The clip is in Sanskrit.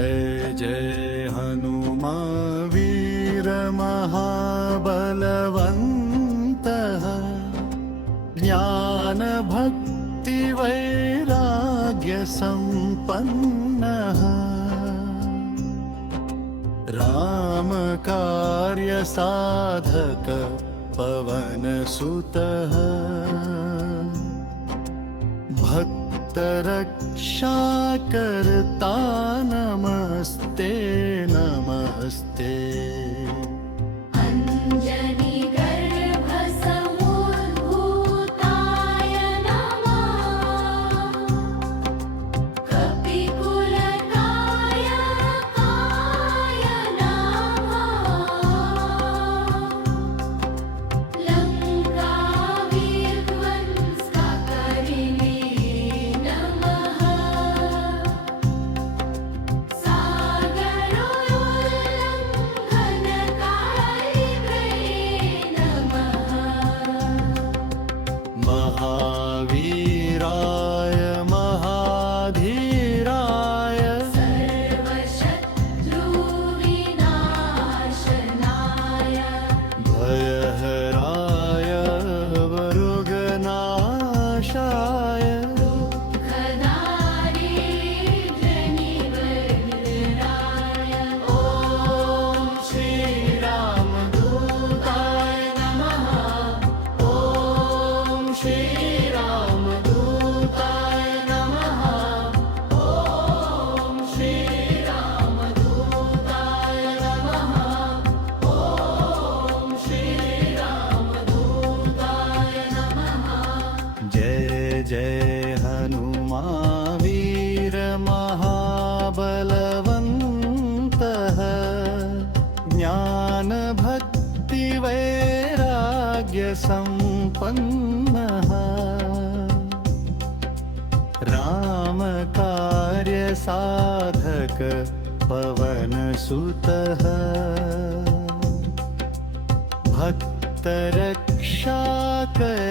जय जय हनुमान वीर महाबलवन्तः ज्ञान भक्ति वैराग्य संपन्नः राम कार्य साधक पवन सुतः भक्त रक्षा करता नमस्ते नमस्ते। अंजनी गर्भ समुद्भूताय नमः कपिकुल काय नमः लंका विध्वंसकारिणे नमः महावीराय महाधीराय सर्वशत्रुविनाशनाय भयहराय वरुगनाशाय दुःखदारिद्र्यनिवर्तनाय ॐ श्रीरामदूताय नमः। ॐ श्रीरामदूताय नमः। ॐ श्रीरामदूताय नमः। ॐ श्रीरामदूताय नमः। जय जय हनुमान वीर महाबलवन्तः ज्ञान भक्ति वैराग्य संपन्नः राम कार्य साधक पवन सुतः भक्त रक्षा कर